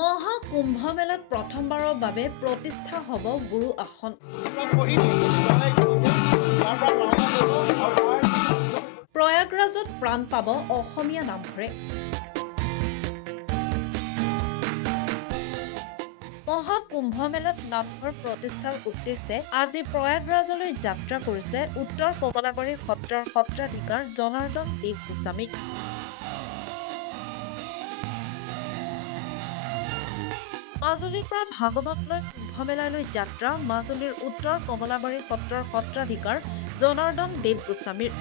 মহাকুম্ভ মেলাত প্ৰথমবাৰৰ বাবে প্ৰতিষ্ঠা হ'ব গুৰু আসন। প্ৰয়াগৰাজত প্ৰাণ পাব অসমীয়া নামঘৰে। মহাকুম্ভ মেলাত নামঘৰ প্ৰতিষ্ঠাৰ উদ্দেশ্যে আজি প্ৰয়াগৰাজলৈ যাত্ৰা কৰিছে উত্তৰ কমলাবাৰী সত্ৰৰ সত্ৰাধিকাৰ জনাৰ্দন দেৱ গোস্বামী। মাজুলীৰ পৰা ভাগৱতলৈ কুম্ভমেলালৈ যাত্ৰা মাজুলীৰ উত্তৰ কমলাবাৰী সত্ৰৰ সত্ৰাধিকাৰ জনাৰ্দন দেৱ গোস্বামীৰ।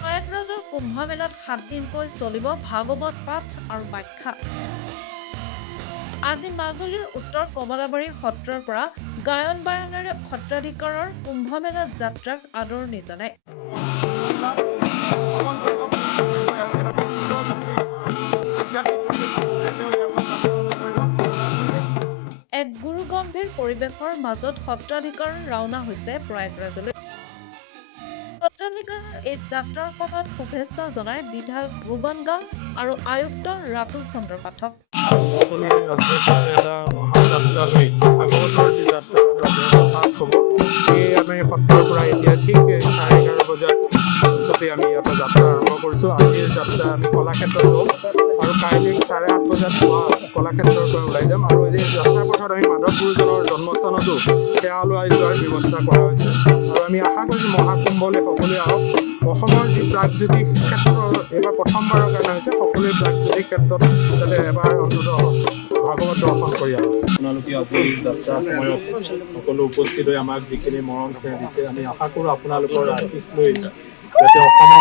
প্ৰয়াগৰাজৰ কুম্ভমেলাত 7 দিনকৈ চলিব ভাগৱত পাঠ আৰু ব্যাখ্যা। আজি মাজুলীৰ উত্তৰ কমলাবাৰী সত্ৰৰ পৰা গায়ন বায়নেৰে সত্ৰাধিকাৰৰ কুম্ভমেলাত যাত্ৰাক আদৰণি জনায়। এক গুৰুগম্ভীৰ পৰিৱেশৰ মাজত সত্ৰাধিকাৰ ৰাওনা হৈছে প্ৰয়াগৰাজলৈ। সত্ৰাধিকাৰৰ এই যাত্ৰাৰ সময়ত শুভেচ্ছা জনায় বিধায়ক ভুৱন গাং আৰু আয়ুক্ত ৰাতুল চন্দ্ৰ পাঠক। সত্ৰৰ পৰা এতিয়া ঠিক 11:30 বজাত আমি ইয়াতে যাত্ৰা আৰম্ভ কৰিছোঁ। আজিৰ যাত্ৰা আমি কলাক্ষেত্ৰত ল'ম আৰু কাইলৈ 8:30 বজাত কলাক্ষেত্ৰৰ পৰা ওলাই যাম আৰু এই যাত্ৰাৰ পথত আমি মাধৱ গুৰুজনৰ জন্মস্থানতো সেৱা লোৱাৰ ব্যৱস্থা কৰা হৈছে আৰু আমি আশা কৰিছোঁ মহাকুম্ভলৈ সকলোৱে আহক। অসমৰ যি প্ৰাগজ্যোতিষ ক্ষেত্ৰ এইবাৰ প্ৰথমবাৰৰ কাৰণে হৈছে, সকলোৱে প্ৰাগজ্যোতিষ ক্ষেত্ৰত যাতে এবাৰ অন্ততঃ ভাগৱত দৰ্শন কৰি আহক। আপোনালোকে আজি যাত্ৰাৰ সময়ত সকলো উপস্থিত হৈ আমাক যিখিনি মৰম চেনেহ দিছে, আমি আশা কৰোঁ আপোনালোকৰ আশীষ লৈ যাতে অসমৰ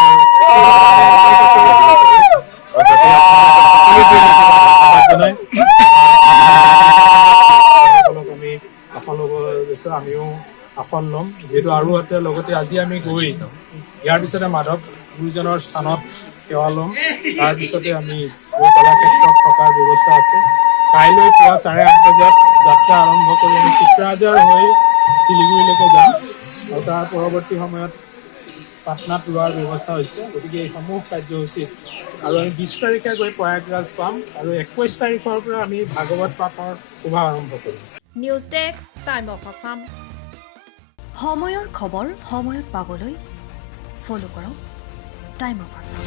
আমি আসন ল'ব বিচাৰোঁ। আমিও আসন ল'ম যিহেতু আৰু লগতে আজি আমি গৈ ইয়াৰ পিছতে মাধৱ গুৰুজনৰ স্থানত সেৱা ল'ম। তাৰপিছতে আমি গৈ কলাক্ষেত্ৰত থকাৰ ব্যৱস্থা আছে। কাইলৈ পুৱা 8:30 বজাত যাত্ৰা আৰম্ভ কৰি আমি কোকৰাঝাৰ হৈ শিলিগুৰিলৈকে যাম আৰু তাৰ পৰৱৰ্তী সময়ত পাটনাত ৰোৱাৰ ব্যৱস্থা হৈছে। গতিকে এই সমূহ কাৰ্যসূচীত আৰু আমি 20 তাৰিখে গৈ প্ৰয়াগৰাজ পাম আৰু 21 তাৰিখৰ পৰা আমি ভাগৱত পাঠৰ শুভাৰম্ভ কৰিম। News desk, time of Assam. সময়ৰ খবৰ সময়ত পাবলৈ ফলো কৰক টাইম অফ আছাম।